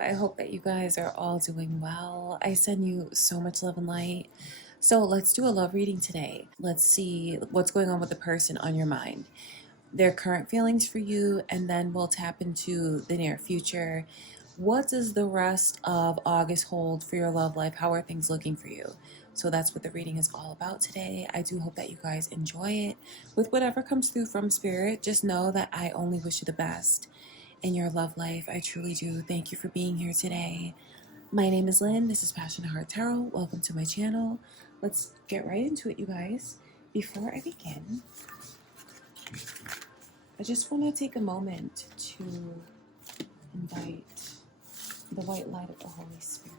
I hope that you guys are all doing well. I send you so much love and light. So let's do a love reading today. Let's see what's going on with the person on your mind, their current feelings for you, and then we'll tap into the near future. What does the rest of August hold for your love life? How are things looking for you? So that's what the reading is all about today. I do hope that you guys enjoy it. With whatever comes through from Spirit, just know that I only wish you the best in your love life. I truly do. Thank you for being here today. My name is Lynn. This is Passion Heart Tarot. Welcome to my channel. Let's get right into it, you guys. Before I begin, I just want to take a moment to invite the white light of the Holy Spirit.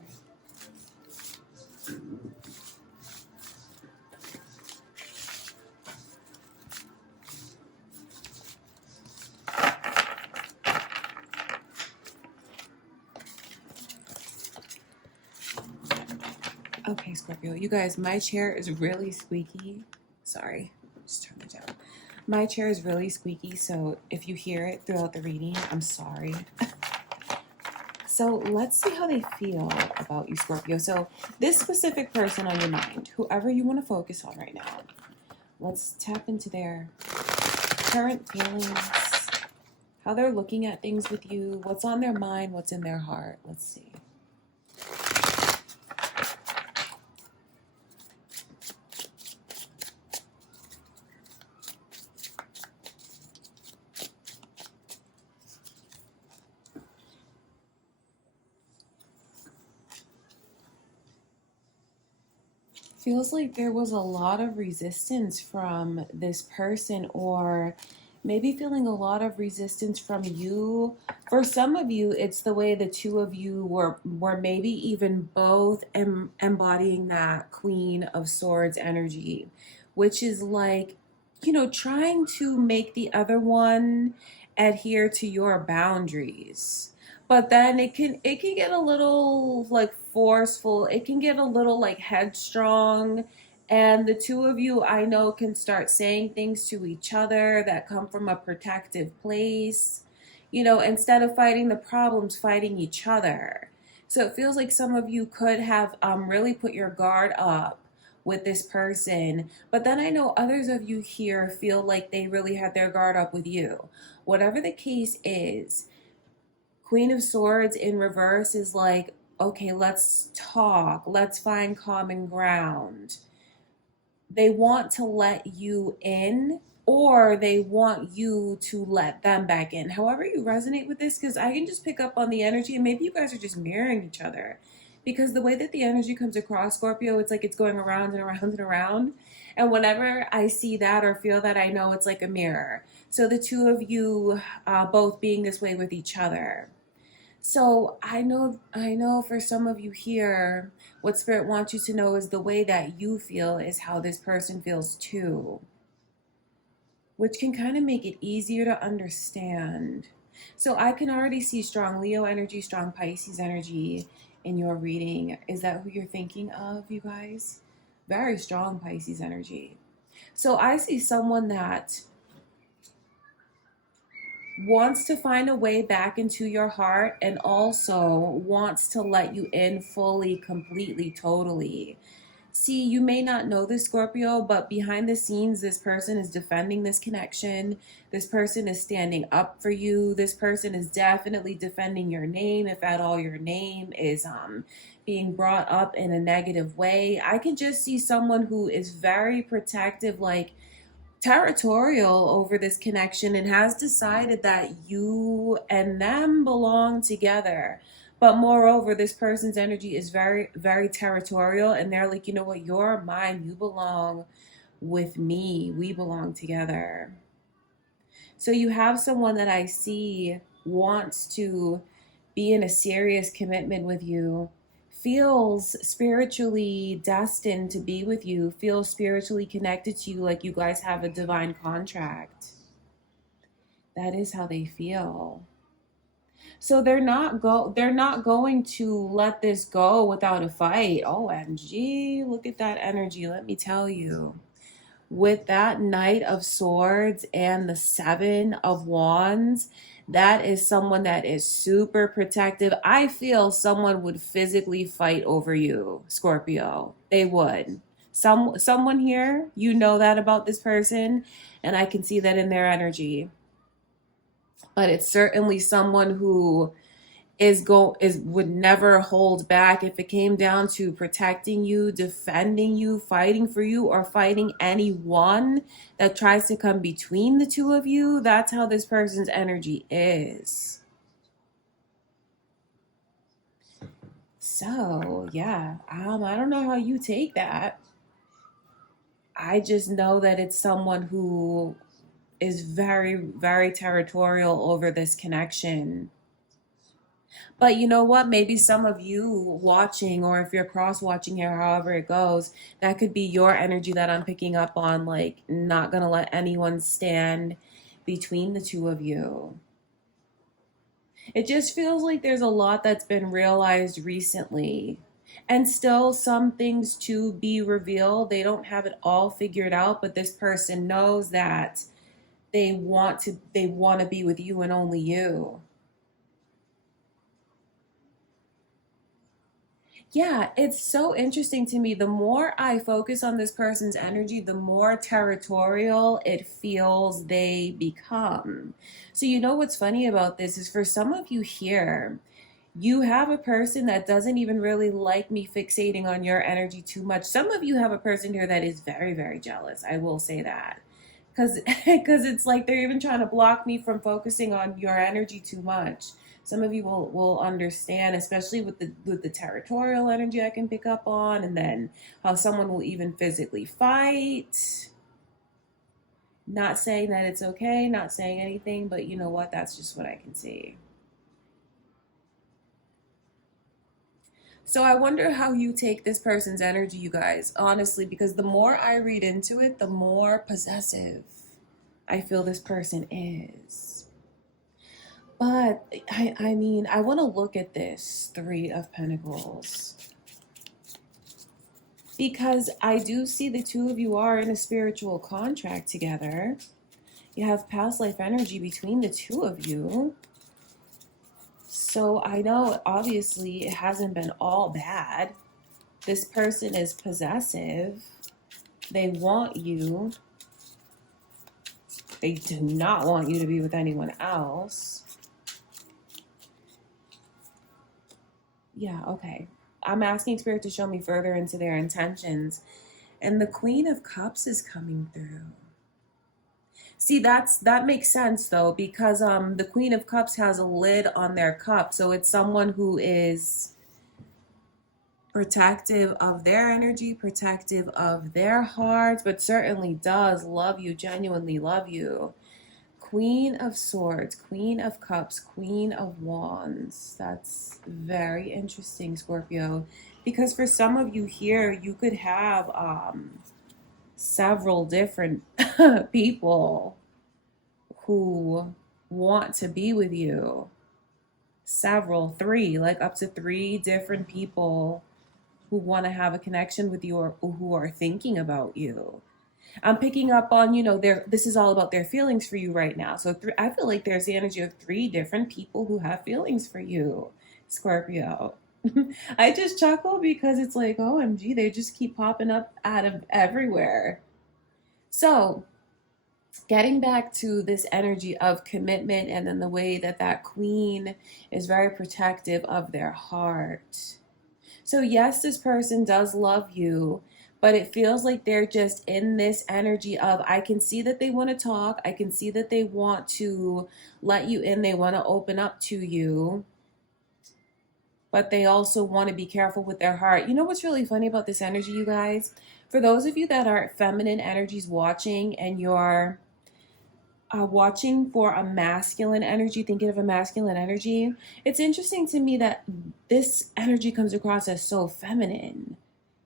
Okay, Scorpio, you guys, my chair is really squeaky. Sorry, just turn it down. My chair is really squeaky, so if you hear it throughout the reading, I'm sorry. So let's see how they feel about you, Scorpio. So this specific person on your mind, whoever you want to focus on right now, let's tap into their current feelings, how they're looking at things with you, what's on their mind, what's in their heart. Let's see. Feels like there was a lot of resistance from this person, or maybe feeling a lot of resistance from you. For some of you, it's the way the two of you were maybe even both embodying that Queen of Swords energy, which is like, you know, trying to make the other one adhere to your boundaries. But then it can get a little like forceful. It can get a little like headstrong. And the two of you, I know, can start saying things to each other that come from a protective place. You know, instead of fighting the problems, fighting each other. So it feels like some of you could have really put your guard up with this person. But then I know others of you here feel like they really had their guard up with you. Whatever the case is, Queen of Swords in reverse is like, okay, let's talk. Let's find common ground. They want to let you in, or they want you to let them back in. However you resonate with this, because I can just pick up on the energy, and maybe you guys are just mirroring each other. Because the way that the energy comes across, Scorpio, it's like it's going around and around and around. And whenever I see that or feel that, I know it's like a mirror. So the two of you both being this way with each other. So I know for some of you here, what Spirit wants you to know is the way that you feel is how this person feels too, which can kind of make it easier to understand. So I can already see strong Leo energy, strong Pisces energy in your reading. Is that who you're thinking of, you guys? Very strong Pisces energy. So I see someone that wants to find a way back into your heart and also wants to let you in fully, completely, totally. See, you may not know this, Scorpio, but behind the scenes, this person is defending this connection. This person is standing up for you. This person is definitely defending your name, if at all your name is being brought up in a negative way. I can just see someone who is very protective, like territorial over this connection, and has decided that you and them belong together. But moreover, this person's energy is very, very territorial, and they're like, you know what, you're mine, you belong with me, we belong together. So you have someone that I see wants to be in a serious commitment with you, feels spiritually destined to be with you, feels spiritually connected to you, like you guys have a divine contract. That is how they feel. So they're not going to let this go without a fight. OMG, look at that energy. Let me tell you. With that Knight of Swords and the Seven of Wands, That is someone that is super protective. I feel someone would physically fight over you, Scorpio. They would. Someone here, you know that about this person, and I can see that in their energy. But it's certainly someone who is would never hold back if it came down to protecting you, defending you, fighting for you, or fighting anyone that tries to come between the two of you. That's how this person's energy is. So yeah, I don't know how you take that. I just know that it's someone who is very, very territorial over this connection. But you know what? Maybe some of you watching, or if you're cross watching here, however it goes, that could be your energy that I'm picking up on. Like, not gonna let anyone stand between the two of you. It just feels like there's a lot that's been realized recently. And still some things to be revealed. They don't have it all figured out, but this person knows that they want to be with you and only you. Yeah, it's so interesting to me. The more I focus on this person's energy, the more territorial it feels they become. So, you know what's funny about this is for some of you here, you have a person that doesn't even really like me fixating on your energy too much. Some of you have a person here that is very, very jealous. I will say that. Because it's like they're even trying to block me from focusing on your energy too much. Some of you will understand, especially with the territorial energy I can pick up on, and then how someone will even physically fight. Not saying that it's okay, not saying anything, but you know what? That's just what I can see. So I wonder how you take this person's energy, you guys, honestly, because the more I read into it, the more possessive I feel this person is. But I mean, I want to look at this Three of Pentacles because I do see the two of you are in a spiritual contract together. You have past life energy between the two of you. So I know obviously it hasn't been all bad. This person is possessive. They want you. They do not want you to be with anyone else. Yeah, okay. I'm asking Spirit to show me further into their intentions. And the Queen of Cups is coming through. See, that makes sense though, because the Queen of Cups has a lid on their cup. So it's someone who is protective of their energy, protective of their hearts, but certainly does love you, genuinely love you. Queen of Swords, Queen of Cups, Queen of Wands. That's very interesting, Scorpio. Because for some of you here, you could have several different people who want to be with you. Several, three, like up to three different people who want to have a connection with you or who are thinking about you. I'm picking up on, this is all about their feelings for you right now. So I feel like there's the energy of three different people who have feelings for you, Scorpio. I just chuckle because it's like, OMG, they just keep popping up out of everywhere. So getting back to this energy of commitment and then the way that that queen is very protective of their heart. So yes, this person does love you, but it feels like they're just in this energy of, I can see that they want to talk. I can see that they want to let you in. They want to open up to you, but they also want to be careful with their heart. You know what's really funny about this energy, you guys? For those of you that are feminine energies watching and you're watching for a masculine energy, thinking of a masculine energy, it's interesting to me that this energy comes across as so feminine.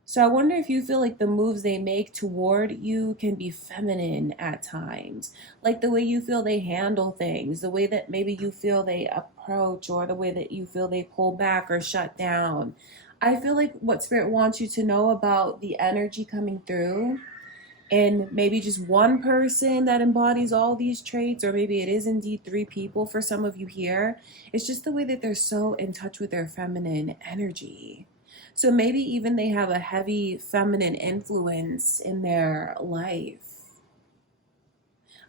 So I wonder if you feel like the moves they make toward you can be feminine at times. Like the way you feel they handle things, the way that maybe you feel they approach, or the way that you feel they pull back or shut down. I feel like what Spirit wants you to know about the energy coming through and maybe just one person that embodies all these traits, or maybe it is indeed three people for some of you here. It's just the way that they're so in touch with their feminine energy. So maybe even they have a heavy feminine influence in their life.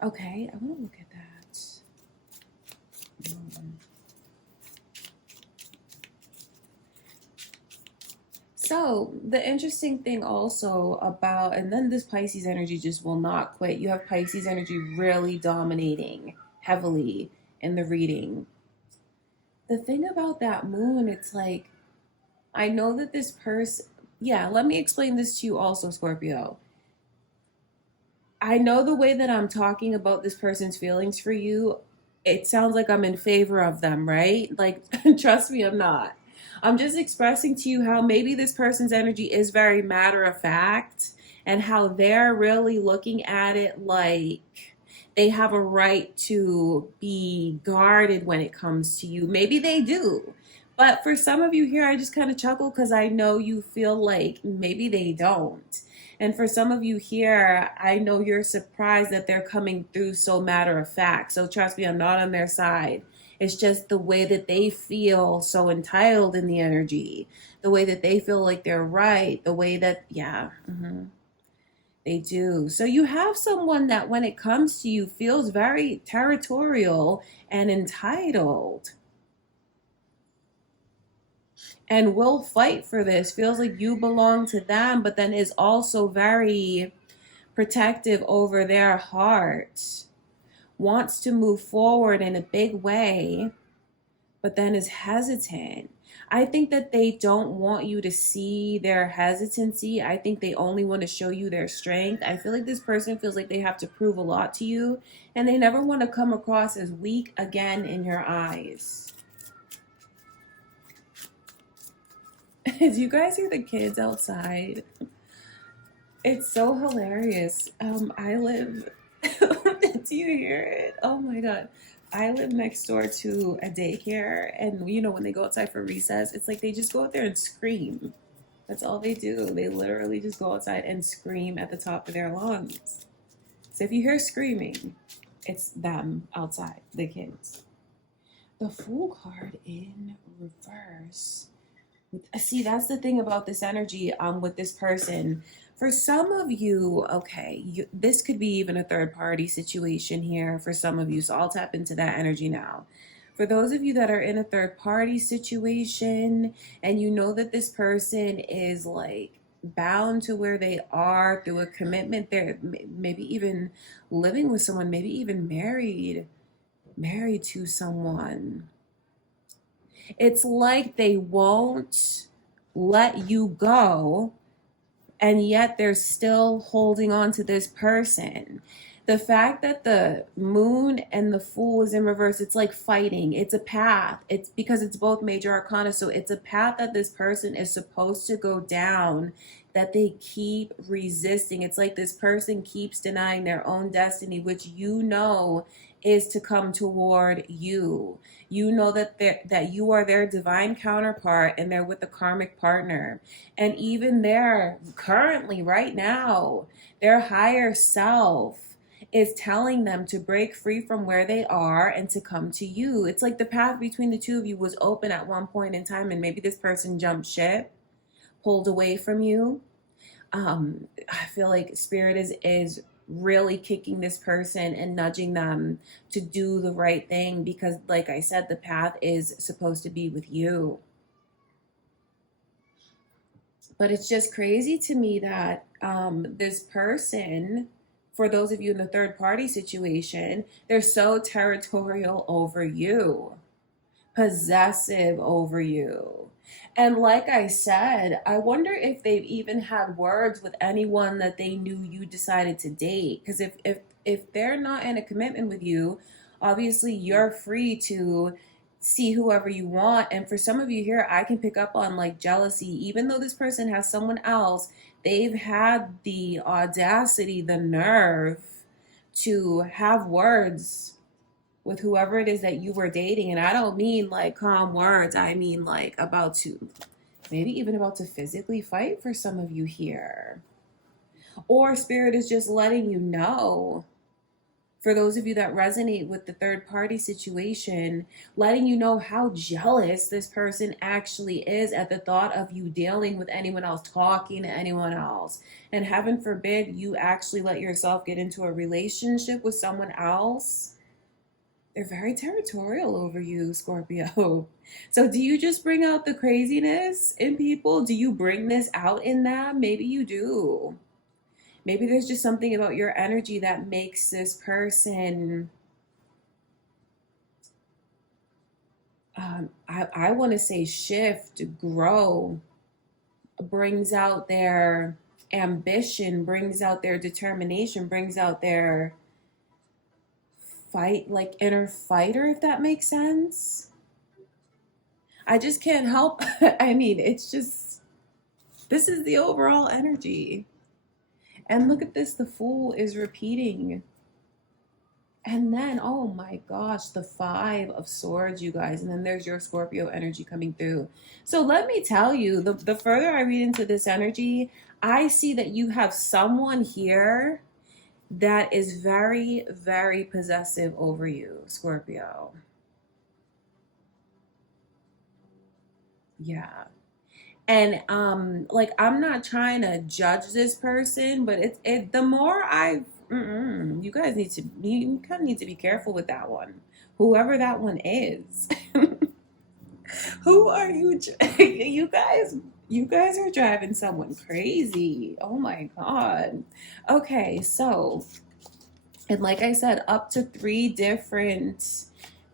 Okay, I want to look at that. So the interesting thing also about, and then this Pisces energy just will not quit. You have Pisces energy really dominating heavily in the reading. The thing about that moon, it's like, I know that this person, yeah, let me explain this to you also, Scorpio. I know the way that I'm talking about this person's feelings for you, it sounds like I'm in favor of them, right? Like, trust me, I'm not. I'm just expressing to you how maybe this person's energy is very matter of fact, and how they're really looking at it like they have a right to be guarded when it comes to you. Maybe they do. But for some of you here, I just kind of chuckle because I know you feel like maybe they don't. And for some of you here, I know you're surprised that they're coming through so matter of fact. So trust me, I'm not on their side. It's just the way that they feel so entitled in the energy, the way that they feel like they're right, the way that, yeah, they do. So you have someone that when it comes to you feels very territorial and entitled and will fight for this, feels like you belong to them, but then is also very protective over their heart, wants to move forward in a big way, but then is hesitant. I think that they don't want you to see their hesitancy. I think they only want to show you their strength. I feel like this person feels like they have to prove a lot to you, and they never want to come across as weak again in your eyes. Do you guys hear the kids outside? It's so hilarious. I live, do you hear it? Oh my God. I live next door to a daycare, and you know, when they go outside for recess, it's like they just go out there and scream. That's all they do. They literally just go outside and scream at the top of their lungs. So if you hear screaming, it's them outside, the kids. The Fool card in reverse. See, that's the thing about this energy with this person. For some of you, okay, this could be even a third party situation here for some of you. So I'll tap into that energy now. For those of you that are in a third party situation and you know that this person is like bound to where they are through a commitment, they're maybe even living with someone, maybe even married to someone. It's like they won't let you go, and yet they're still holding on to this person. The fact that the moon and the Fool is in reverse, it's like fighting. It's a path. It's because it's both major arcana. So it's a path that this person is supposed to go down that they keep resisting. It's like this person keeps denying their own destiny, which you know is to come toward you. You know that you are their divine counterpart and they're with a karmic partner. And even they're currently right now, their higher self is telling them to break free from where they are and to come to you. It's like the path between the two of you was open at one point in time, and maybe this person jumped ship, pulled away from you. I feel like Spirit is really kicking this person and nudging them to do the right thing because, like I said, the path is supposed to be with you. But it's just crazy to me that this person, for those of you in the third party situation, they're so territorial over you, possessive over you. And like I said, I wonder if they've even had words with anyone that they knew you decided to date. Because if they're not in a commitment with you, obviously you're free to see whoever you want. And for some of you here, I can pick up on like jealousy. Even though this person has someone else, they've had the audacity, the nerve to have words with whoever it is that you were dating. And I don't mean like calm words. I mean like maybe even about to physically fight for some of you here. Or spirit is just letting you know, for those of you that resonate with the third party situation, letting you know how jealous this person actually is at the thought of you dealing with anyone else, talking to anyone else. And heaven forbid you actually let yourself get into a relationship with someone else. They're very territorial over you, Scorpio. So, do you just bring out the craziness in people? Do you bring this out in them? Maybe you do. Maybe there's just something about your energy that makes this person, I want to say, shift, grow, brings out their ambition, brings out their determination, brings out their fight, like inner fighter, if that makes sense. I just can't help. I mean, it's just, this is the overall energy. And look at this, the Fool is repeating. And then, oh my gosh, the Five of Swords, you guys. And then there's your Scorpio energy coming through. So let me tell you, the further I read into this energy, I see that you have someone here that is very, very possessive over you, Scorpio. Yeah. And like, I'm not trying to judge this person, but the more you guys need to, you kind of need to be careful with that one, whoever that one is. Who are you? You guys are driving someone crazy. Oh my god. Okay, so, and like I said, up to 3 different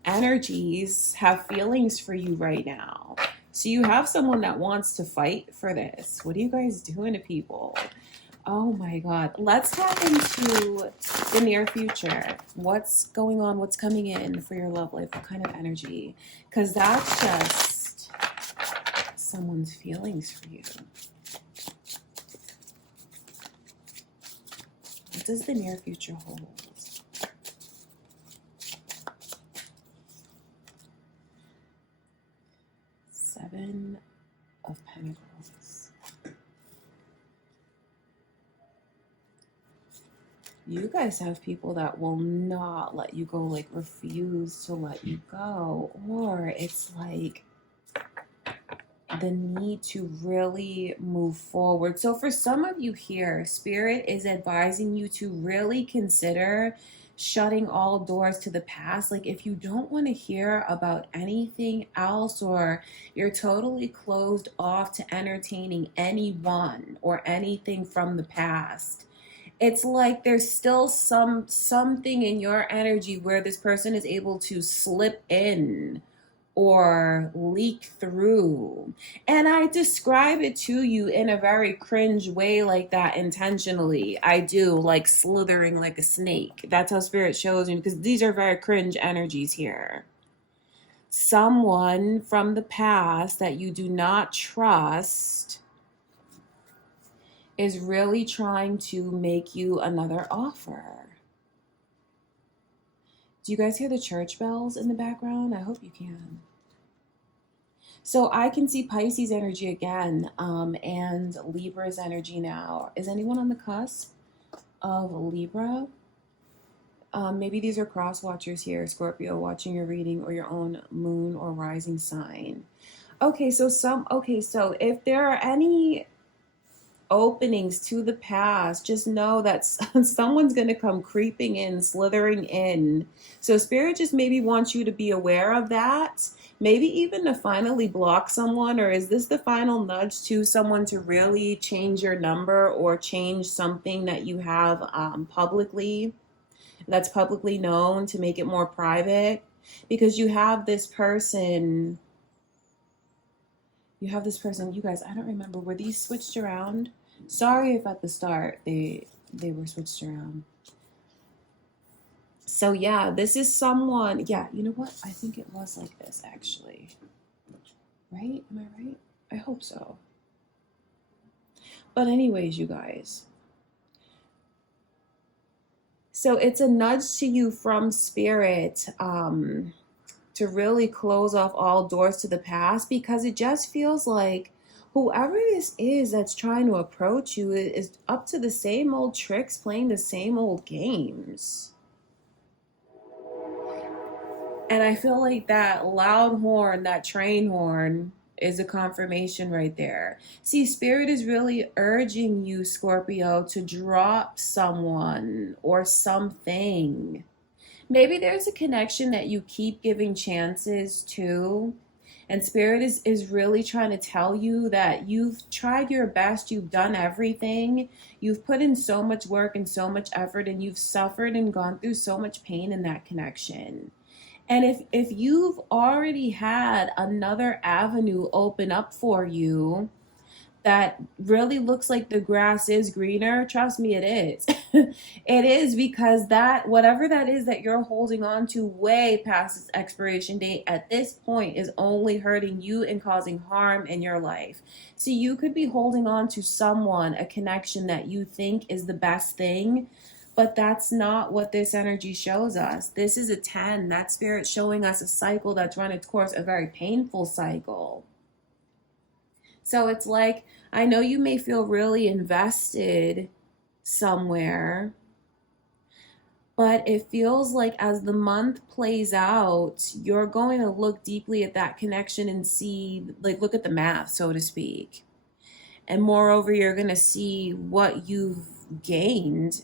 energies have feelings for you right now. So you have someone that wants to fight for this. What are you guys doing to people? Oh my god. Let's tap into the near future. What's going on? What's coming in for your love life? What kind of energy? Because that's just someone's feelings for you. What does the near future hold? Seven of Pentacles. You guys have people that will not let you go, like refuse to let you go. Or it's like the need to really move forward. So for some of you here, Spirit is advising you to really consider shutting all doors to the past. Like, if you don't want to hear about anything else, or you're totally closed off to entertaining anyone or anything from the past, it's like there's still something in your energy where this person is able to slip in or leak through. And I describe it to you in a very cringe way, like that, intentionally. I do, like slithering like a snake. That's how Spirit shows me, because these are very cringe energies here. Someone from the past that you do not trust is really trying to make you another offer. Do you guys hear the church bells in the background? I hope you can. So I can see Pisces energy again, and Libra's energy now. Is anyone on the cusp of Libra? Maybe these are cross watchers here, Scorpio, watching your reading, or your own moon or rising sign. Okay, so if there are any openings to the past, just know that someone's going to come creeping in, slithering in. So Spirit just maybe wants you to be aware of that. Maybe even to finally block someone, or is this the final nudge to someone to really change your number or change something that you have publicly, that's publicly known, to make it more private? Because you have this person, you guys, I don't remember, were these switched around? Sorry if at the start they were switched around. So yeah, this is someone, yeah, you know what? I think it was like this, actually. Right? Am I right? I hope so. But anyways, you guys. So it's a nudge to you from Spirit to really close off all doors to the past, because it just feels like whoever this is that's trying to approach you is up to the same old tricks, playing the same old games. And I feel like that loud horn, that train horn, is a confirmation right there. See, Spirit is really urging you, Scorpio, to drop someone or something. Maybe there's a connection that you keep giving chances to. And Spirit is really trying to tell you that you've tried your best, you've done everything, you've put in so much work and so much effort, and you've suffered and gone through so much pain in that connection. And if you've already had another avenue open up for you that really looks like the grass is greener, trust me, it is. It is, because that, whatever that is that you're holding on to way past its expiration date at this point, is only hurting you and causing harm in your life. See, you could be holding on to someone, a connection that you think is the best thing, but that's not what this energy shows us. This is a 10. That Spirit showing us a cycle that's run its course, a very painful cycle. So it's like, I know you may feel really invested somewhere, but it feels like as the month plays out, you're going to look deeply at that connection and see, like, look at the math, so to speak. And moreover, you're going to see what you've gained,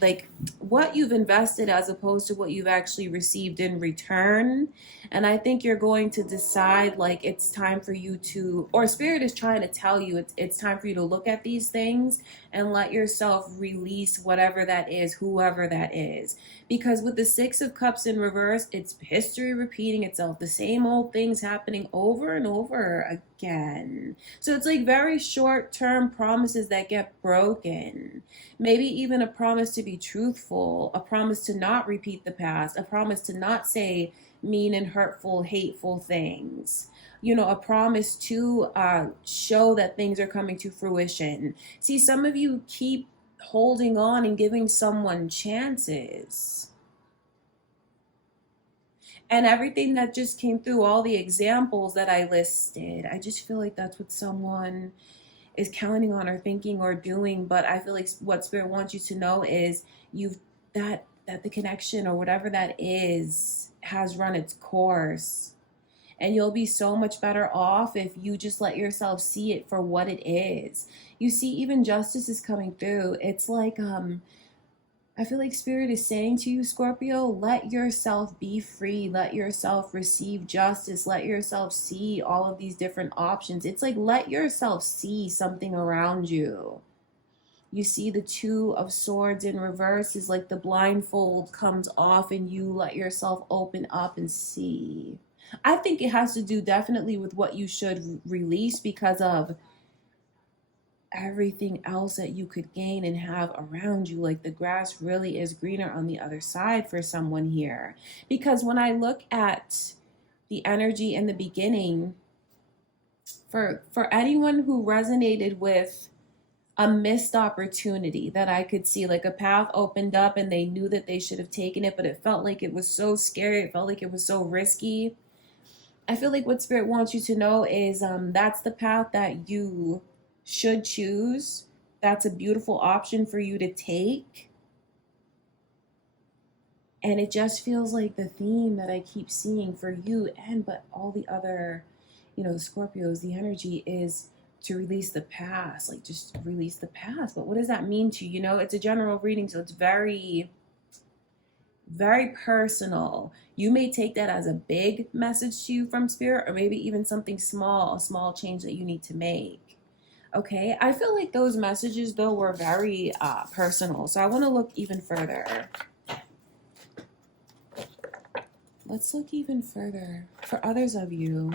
like what you've invested as opposed to what you've actually received in return. And I think you're going to decide, like, it's time for you to, or Spirit is trying to tell you it's time for you to look at these things and let yourself release whatever that is, whoever that is. Because with the Six of Cups in reverse, it's history repeating itself, the same old things happening over and over again. So it's like very short-term promises that get broken. Maybe even a promise to be truthful, a promise to not repeat the past, a promise to not say mean and hurtful, hateful things. You know, a promise to show that things are coming to fruition. See, some of you keep holding on and giving someone chances. And everything that just came through, all the examples that I listed, I just feel like that's what someone is counting on or thinking or doing. But I feel like what Spirit wants you to know is that the connection or whatever that is has run its course. And you'll be so much better off if you just let yourself see it for what it is. You see, even justice is coming through. It's like, I feel like Spirit is saying to you, Scorpio, let yourself be free. Let yourself receive justice. Let yourself see all of these different options. It's like, let yourself see something around you. You see the Two of Swords in reverse is like the blindfold comes off and you let yourself open up and see. I think it has to do definitely with what you should release because of everything else that you could gain and have around you. Like the grass really is greener on the other side for someone here. Because when I look at the energy in the beginning, for anyone who resonated with a missed opportunity that I could see, like a path opened up and they knew that they should have taken it, but it felt like it was so scary. It felt like it was so risky. I feel like what Spirit wants you to know is that's the path that you should choose. That's a beautiful option for you to take. And it just feels like the theme that I keep seeing for you but all the other, the Scorpios, the energy is to release the past, like just release the past. But what does that mean to you? It's a general reading, so it's very, very personal. You may take that as a big message to you from Spirit, or maybe even something small, a small change that you need to make. Okay, I feel like those messages, though, were very personal. So I want to look even further. Let's look even further for others of you.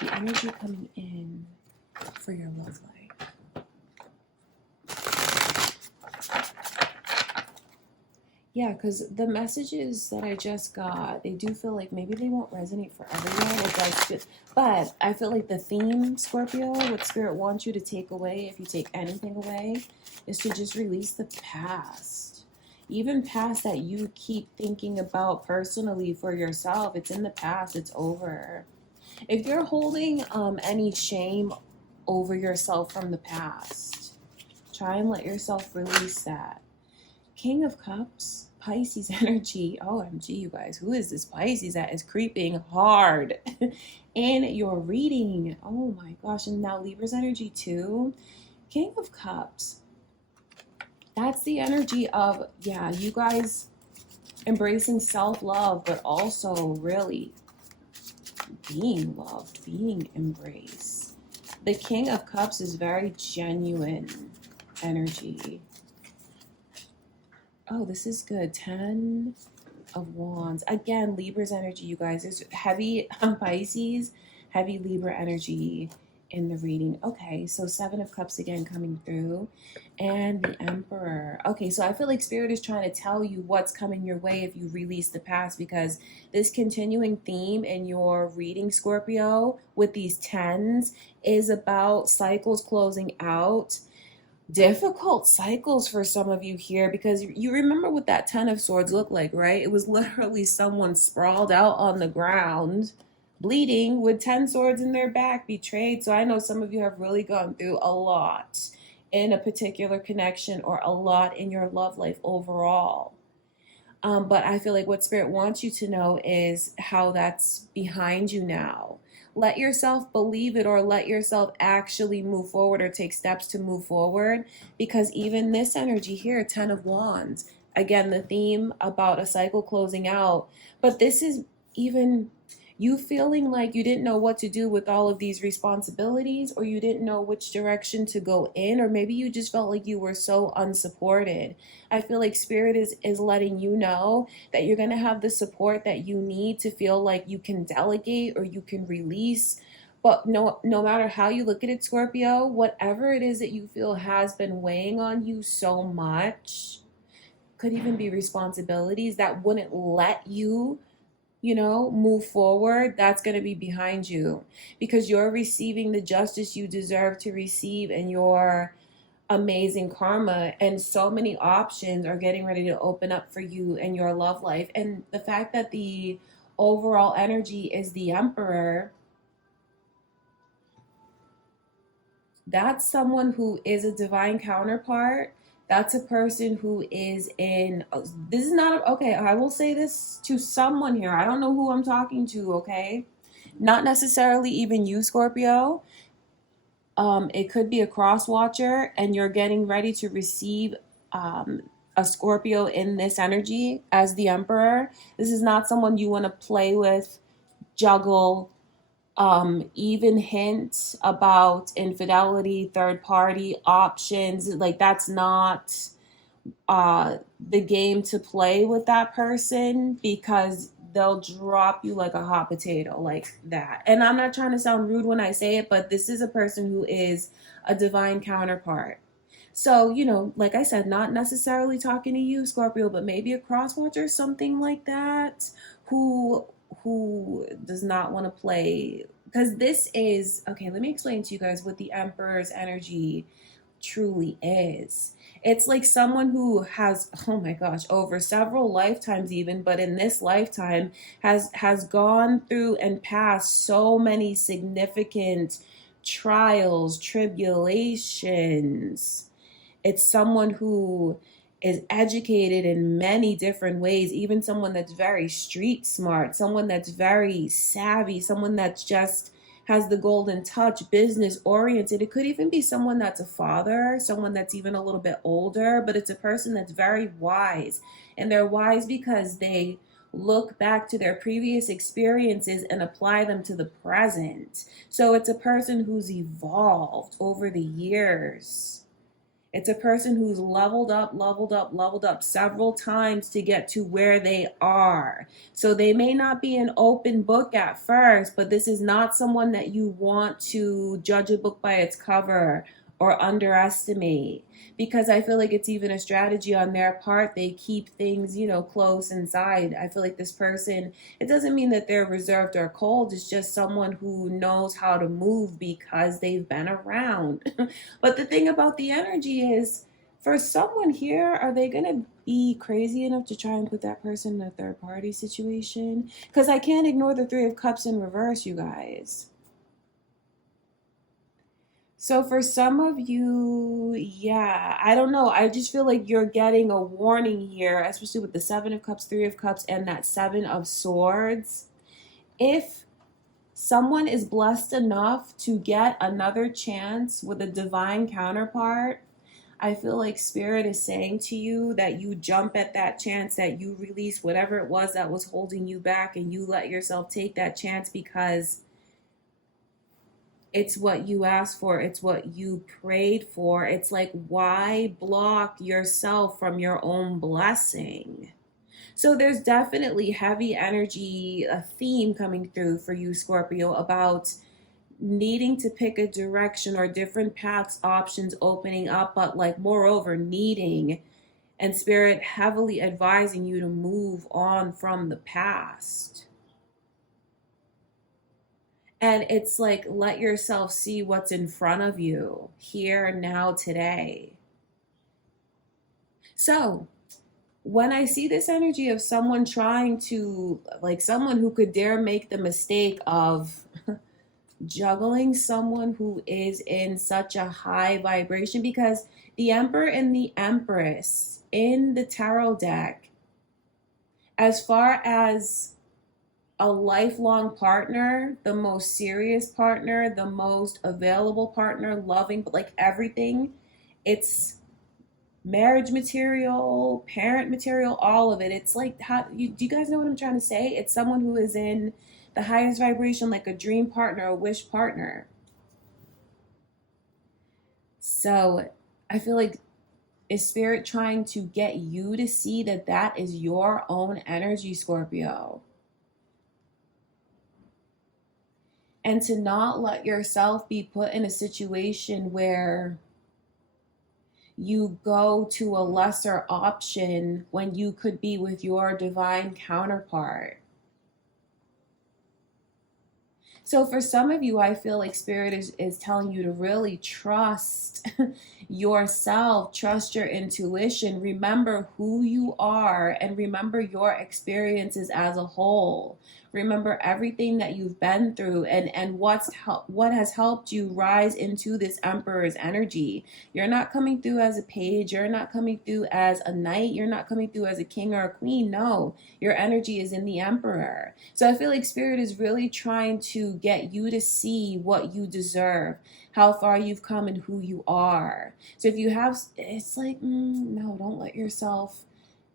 The energy coming in for your love life. Yeah, because the messages that I just got, they do feel like maybe they won't resonate for everyone. But I feel like the theme, Scorpio, what Spirit wants you to take away, if you take anything away, is to just release the past. Even past that you keep thinking about personally for yourself. It's in the past. It's over. If you're holding any shame over yourself from the past, try and let yourself release that. King of Cups, Pisces energy. OMG, you guys, who is this Pisces that is creeping hard in your reading? Oh my gosh, and now Libra's energy too. King of Cups. That's the energy of, yeah, you guys embracing self-love, but also really being loved, being embraced. The King of Cups is very genuine energy. Oh, this is good. 10 of Wands. Again, Libra's energy, you guys. There's heavy Pisces, heavy Libra energy in the reading. Okay, so 7 of Cups again coming through. And the Emperor. Okay, so I feel like Spirit is trying to tell you what's coming your way if you release the past, because this continuing theme in your reading, Scorpio, with these 10s is about cycles closing out. Difficult cycles for some of you here, because you remember what that 10 of Swords looked like, right? It was literally someone sprawled out on the ground, bleeding, with 10 swords in their back, betrayed. So I know some of you have really gone through a lot in a particular connection, or a lot in your love life overall. But I feel like what Spirit wants you to know is how that's behind you now. Let yourself believe it, or let yourself actually move forward, or take steps to move forward. Because even this energy here, 10 of Wands, again, the theme about a cycle closing out. But this is even you feeling like you didn't know what to do with all of these responsibilities, or you didn't know which direction to go in, or maybe you just felt like you were so unsupported. I feel like Spirit is letting you know that you're going to have the support that you need to feel like you can delegate, or you can release. But no matter how you look at it, Scorpio, whatever it is that you feel has been weighing on you so much, could even be responsibilities that wouldn't let you move forward, that's going to be behind you, because you're receiving the justice you deserve to receive, and your amazing karma, and so many options are getting ready to open up for you in your love life. And the fact that the overall energy is the Emperor, that's someone who is a divine counterpart. That's a person who is in, this is not, okay, I will say this to someone here. I don't know who I'm talking to, okay? Not necessarily even you, Scorpio. It could be a cross watcher, and you're getting ready to receive a Scorpio in this energy as the Emperor. This is not someone you want to play with, juggle, even hint about infidelity, third party options. Like, that's not the game to play with that person, because they'll drop you like a hot potato, like that. And I'm not trying to sound rude when I say it, but this is a person who is a divine counterpart. So, like I said, not necessarily talking to you, Scorpio, but maybe a cross watcher, something like that, who does not want to play. Because this is, okay, let me explain to you guys what the Emperor's energy truly is. It's like someone who has, oh my gosh, over several lifetimes even, but in this lifetime has gone through and passed so many significant trials, tribulations. It's someone who is educated in many different ways, even someone that's very street smart, someone that's very savvy, someone that's just has the golden touch, business oriented. It could even be someone that's a father, someone that's even a little bit older, but it's a person that's very wise. And they're wise because they look back to their previous experiences and apply them to the present. So it's a person who's evolved over the years. It's a person who's leveled up several times to get to where they are. So they may not be an open book at first, but this is not someone that you want to judge a book by its cover or underestimate, because I feel like it's even a strategy on their part. They keep things, close inside. I feel like this person, it doesn't mean that they're reserved or cold. It's just someone who knows how to move because they've been around. But the thing about the energy is, For someone here, are they going to be crazy enough to try and put that person in a third party situation? Because I can't ignore the Three of Cups in reverse, you guys. So for some of you, yeah, I don't know. I just feel like you're getting a warning here, especially with the Seven of Cups, Three of Cups, and that Seven of Swords. If someone is blessed enough to get another chance with a divine counterpart, I feel like Spirit is saying to you that you jump at that chance, that you release whatever it was that was holding you back, and you let yourself take that chance because it's what you asked for. It's what you prayed for. It's like, why block yourself from your own blessing? So there's definitely heavy energy, a theme coming through for you, Scorpio, about needing to pick a direction or different paths, options opening up, but like moreover, needing and Spirit heavily advising you to move on from the past. And it's like, let yourself see what's in front of you here, now, today. So when I see this energy of someone trying to, like someone who could dare make the mistake of juggling someone who is in such a high vibration, because the Emperor and the Empress in the tarot deck, as far as a lifelong partner, the most serious partner, the most available partner, loving, but like everything, it's marriage material, parent material, all of it. It's like, do you guys know what I'm trying to say? It's someone who is in the highest vibration, like a dream partner, a wish partner. So I feel like, is Spirit trying to get you to see that that is your own energy, Scorpio? And to not let yourself be put in a situation where you go to a lesser option when you could be with your divine counterpart. So for some of you, I feel like Spirit is telling you to really trust yourself, trust your intuition, remember who you are, and remember your experiences as a whole. Remember everything that you've been through, and what has helped you rise into this Emperor's energy. You're not coming through as a page. You're not coming through as a knight. You're not coming through as a king or a queen. No, your energy is in the Emperor. So I feel like Spirit is really trying to get you to see what you deserve, how far you've come, and who you are. So if you have, it's like, no, don't let yourself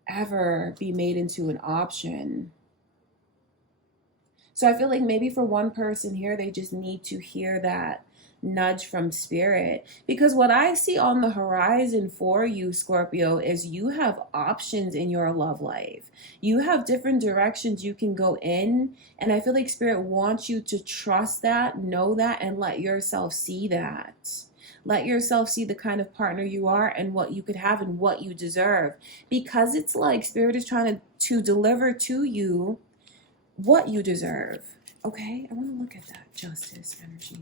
ever be made into an option. So I feel like maybe for one person here, they just need to hear that nudge from Spirit. Because what I see on the horizon for you, Scorpio, is you have options in your love life. You have different directions you can go in. And I feel like Spirit wants you to trust that, know that, and let yourself see that. Let yourself see the kind of partner you are and what you could have and what you deserve. Because it's like Spirit is trying to deliver to you what you deserve. Okay, I want to look at that Justice energy.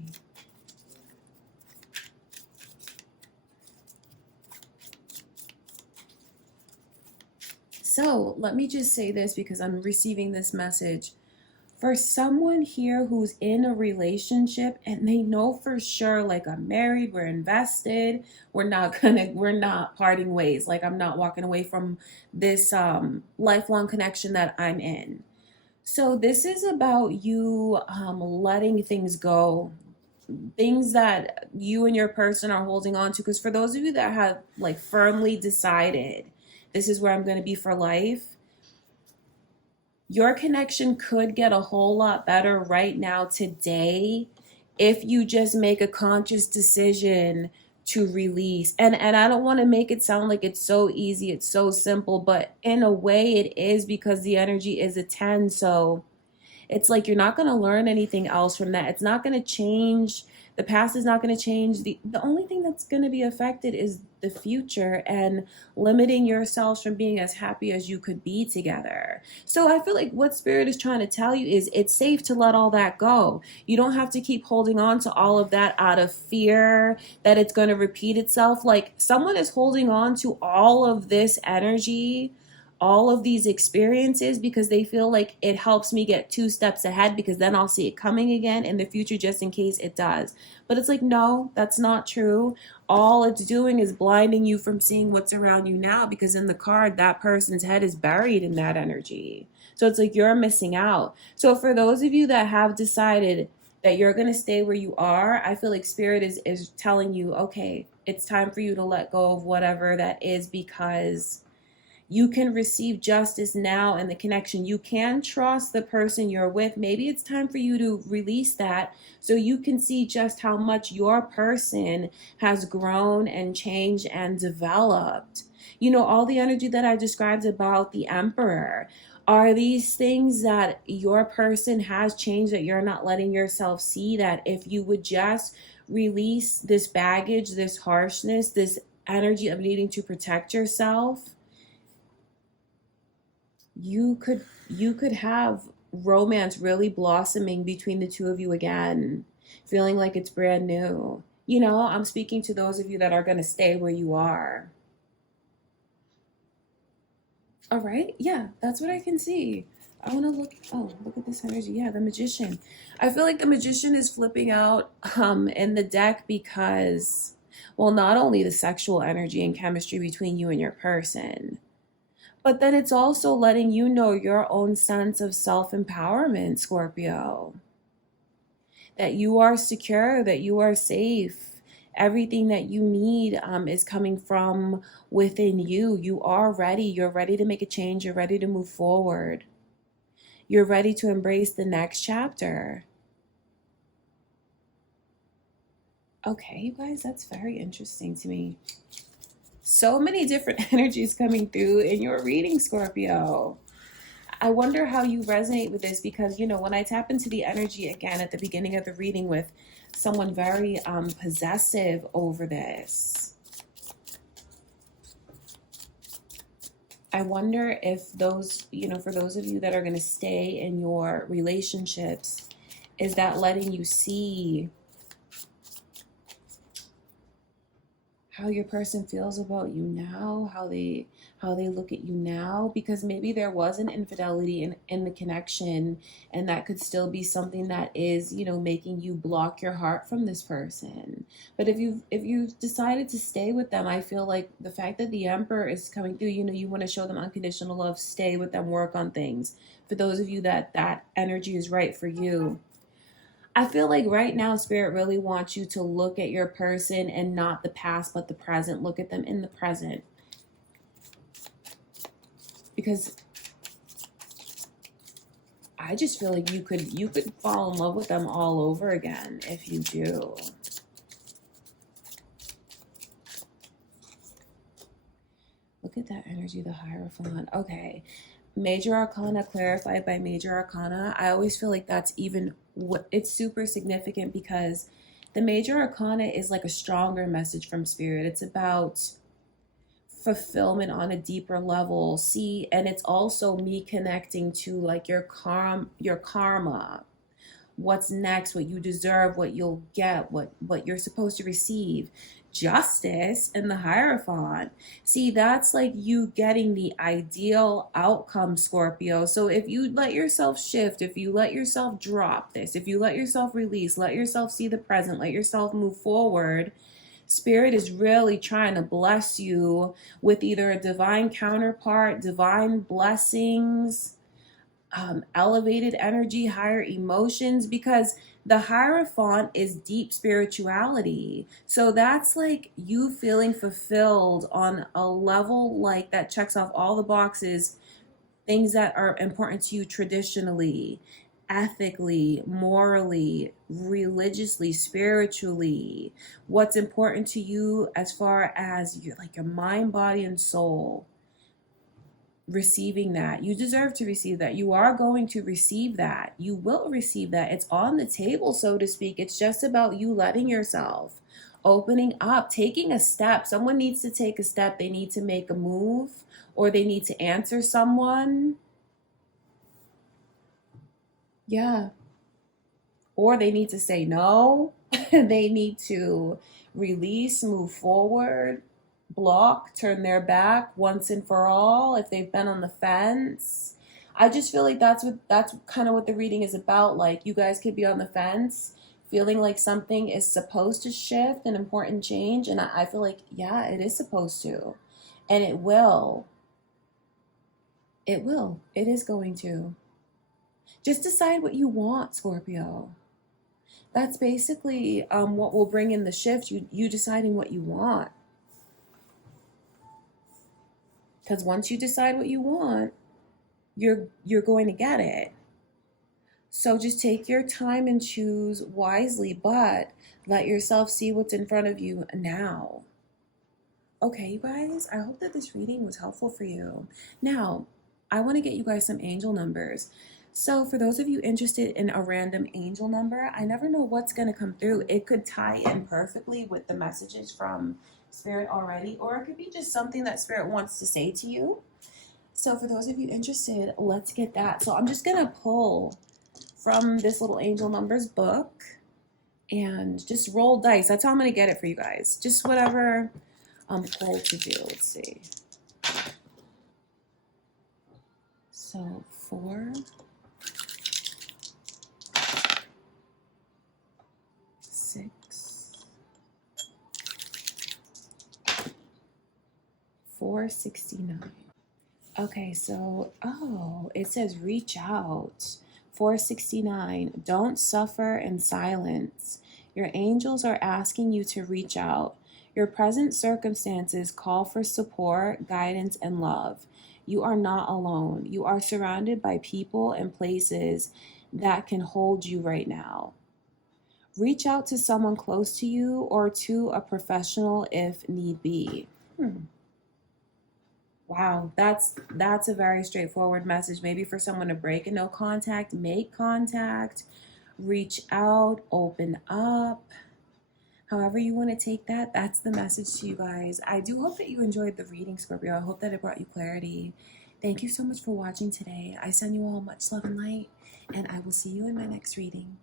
So let me just say this because I'm receiving this message. For someone here who's in a relationship and they know for sure, like, I'm married, we're invested, we're not parting ways. Like, I'm not walking away from this lifelong connection that I'm in. So this is about you letting things go, things that you and your person are holding on to. Because for those of you that have like firmly decided, this is where I'm going to be for life, your connection could get a whole lot better right now today if you just make a conscious decision to release. And I don't want to make it sound like it's so easy, it's so simple, but in a way it is, because the energy is a 10. So it's like you're not going to learn anything else from that. It's not going to change The past is not going to change. The only thing that's going to be affected is the future and limiting yourselves from being as happy as you could be together. So I feel like what Spirit is trying to tell you is it's safe to let all that go. You don't have to keep holding on to all of that out of fear that it's going to repeat itself. Like someone is holding on to all of this energy, all of these experiences, because they feel like it helps me get 2 steps ahead, because then I'll see it coming again in the future just in case it does. But it's like, no, that's not true. All it's doing is blinding you from seeing what's around you now, because in the card, that person's head is buried in that energy. So it's like you're missing out. So for those of you that have decided that you're going to stay where you are, I feel like Spirit is telling you, okay, it's time for you to let go of whatever that is, because you can receive justice now in the connection. You can trust the person you're with. Maybe it's time for you to release that so you can see just how much your person has grown and changed and developed. You know, all the energy that I described about the Emperor. Are these things that your person has changed that you're not letting yourself see? That if you would just release this baggage, this harshness, this energy of needing to protect yourself, you could have romance really blossoming between the two of you again, feeling like it's brand new. You know, I'm speaking to those of you that are going to stay where you are. All right, yeah, that's what I can see. I want to look at this energy. Yeah, the Magician. I feel like the Magician is flipping out in the deck because, well, not only the sexual energy and chemistry between you and your person, but then it's also letting you know your own sense of self-empowerment, Scorpio. That you are secure, that you are safe. Everything that you need is coming from within you. You are ready. You're ready to make a change. You're ready to move forward. You're ready to embrace the next chapter. Okay, you guys, that's very interesting to me. So many different energies coming through in your reading, Scorpio. I wonder how you resonate with this, because, you know, when I tap into the energy again at the beginning of the reading with someone very possessive over this, I wonder if those, you know, for those of you that are going to stay in your relationships, is that letting you see how your person feels about you now, how they look at you now, because maybe there was an infidelity in the connection, and that could still be something that is, you know, making you block your heart from this person. But if you've decided to stay with them, I feel like the fact that the Emperor is coming through, you know, you want to show them unconditional love, stay with them, work on things. For those of you that energy is right for you, I feel like right now Spirit really wants you to look at your person and not the past but the present. Look at them in the present. Because I just feel like you could fall in love with them all over again if you do. Look at that energy, the Hierophant. Okay. Major Arcana clarified by Major Arcana. I always feel like that's it's super significant, because the Major Arcana is like a stronger message from Spirit. It's about fulfillment on a deeper level. See, and it's also me connecting to like your karma, what's next, what you deserve, what you'll get, what you're supposed to receive. Justice and the Hierophant. See, that's like you getting the ideal outcome, Scorpio. So if you let yourself shift, if you let yourself drop this, if you let yourself release, let yourself see the present, let yourself move forward, Spirit is really trying to bless you with either a divine counterpart, divine blessings, elevated energy, higher emotions, because the Hierophant is deep spirituality. So that's like you feeling fulfilled on a level like that checks off all the boxes, things that are important to you traditionally, ethically, morally, religiously, spiritually, what's important to you as far as your mind, body, and soul. receiving that. You deserve to receive that. You are going to receive that. You will receive that. It's on the table, so to speak. It's just about you letting yourself, opening up, taking a step. Someone needs to take a step. They need to make a move, or they need to answer someone. Yeah. Or they need to say no. They need to release, move forward, block, turn their back once and for all if they've been on the fence. I just feel like that's kind of what the reading is about. Like, you guys could be on the fence, feeling like something is supposed to shift, an important change, and I feel like, yeah, it is supposed to. And it will. It will. It is going to. Just decide what you want, Scorpio. That's basically what will bring in the shift. You deciding what you want. Because once you decide what you want, you're going to get it. So just take your time and choose wisely, but let yourself see what's in front of you now. Okay, you guys, I hope that this reading was helpful for you. Now, I want to get you guys some angel numbers. So for those of you interested in a random angel number, I never know what's going to come through. It could tie in perfectly with the messages from Spirit already, or it could be just something that Spirit wants to say to you. So for those of you interested, let's get that. So I'm just going to pull from this little angel numbers book and just roll dice. That's how I'm going to get it for you guys. Just whatever I'm told to do. Let's see. So 4, 6, 469. Okay, so, it says reach out. 469, don't suffer in silence. Your angels are asking you to reach out. Your present circumstances call for support, guidance, and love. You are not alone. You are surrounded by people and places that can hold you right now. Reach out to someone close to you or to a professional if need be. Wow, that's a very straightforward message. Maybe for someone to break a no contact, make contact, reach out, open up. However you want to take that, that's the message to you guys. I do hope that you enjoyed the reading, Scorpio. I hope that it brought you clarity. Thank you so much for watching today. I send you all much love and light, and I will see you in my next reading.